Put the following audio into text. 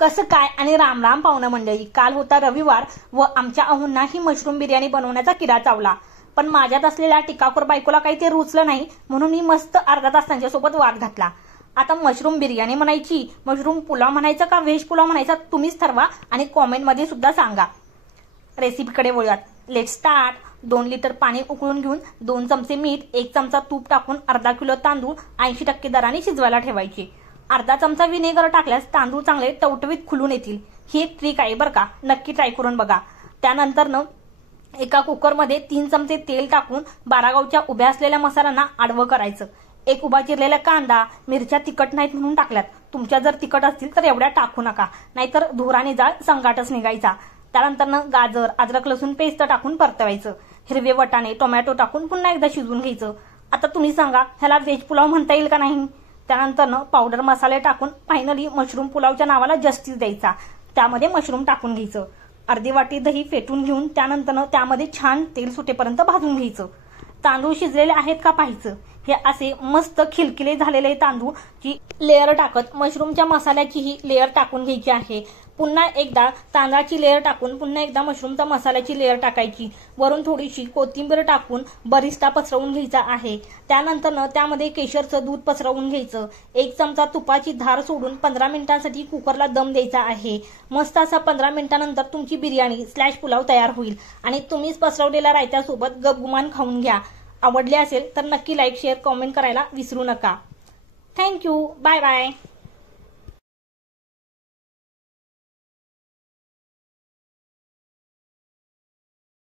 कसं काय आणि राम राम पाहुणा मंडळी. काल होता रविवार व आमच्या अहोंना ही मशरूम बिर्याणी बनवण्याचा किडा चावला. पण माझ्यात असलेल्या टिकाखोर बायकोला काही ते रुचलं नाही, म्हणून मी मस्त अर्धा तास त्यांच्यासोबत वाद घातला. आता मशरूम बिर्याणी म्हणायची, मशरूम पुलाव म्हणायचा का व्हेज पुलाव म्हणायचा तुम्हीच ठरवा आणि कॉमेंटमध्ये सुद्धा सांगा. रेसिपीकडे वळूयात. Let start. 2 लिटर पाणी उकळून घेऊन 2 चमचे मीठ, 1 चमचा तूप टाकून अर्धा किलो तांदूळ 80% दराने शिजवायला ठेवायचे. अर्धा चमचा विनेगर टाकल्यास तांदूळ चांगले टवटवीत खुलून येतील. ही एक ट्रिक आहे बरं का, नक्की ट्राय करून बघा. त्यानंतर एका कुकरमध्ये 3 चमचे तेल टाकून 12 गावच्या उभ्या असलेल्या मसाल्यांना आडवं करायचं. एक उभा चिरलेला कांदा, मिरच्या तिखट नाहीत म्हणून टाकल्यात. तुमच्या जर तिखट असतील तर एवढ्या टाकू नका, नाहीतर धुराने जाळ संगाटच निघायचा. त्यानंतर गाजर, अद्रक लसूण पेस्ट टाकून परतवायचं. हिरवे वटाणे, टोमॅटो टाकून पुन्हा एकदा शिजवून घ्यायचं. आता तुम्ही सांगा, ह्याला व्हेज पुलाव म्हणता येईल का नाही. त्यानंतर पावडर मसाले टाकून फायनली मशरूम पुलावच्या नावाला जस्टिस द्यायचा. त्यामध्ये मशरूम टाकून घ्यायचं. अर्धी वाटी दही फेटून घेऊन त्यानंतर त्यामध्ये छान तेल सुटेपर्यंत भाजून घ्यायचं. तांदूळ शिजलेले आहेत का पाहायचं. हे असे मस्त खिलखिले झालेले तांदूळ ची लेअर टाकत मशरूमच्या मसाल्याची ही लेअर टाकून घ्यायची आहे. पुन्हा एकदा तांदळाची लेअर टाकून पुन्हा एकदा मशरूमच्या मसाल्याची लेअर टाकायची. वरून थोडीशी कोथिंबीर टाकून बरिस्ता पसरवून घ्यायचा आहे. त्यानंतर त्यामध्ये केशरचं दूध पसरवून घ्यायचं. 1 चमचा तुपाची धार सोडून 15 मिनिटांसाठी कुकरला दम द्यायचा आहे. मस्त असा 15 मिनिटांनंतर तुमची बिर्याणी / पुलाव तयार होईल आणि तुम्हीच पसरवलेल्या रायत्यासोबत गपगुमान खाऊन घ्या. आवडले असेल तर नक्की लाईक, शेअर, कमेंट करायला विसरू नका. थँक्यू. Bye bye.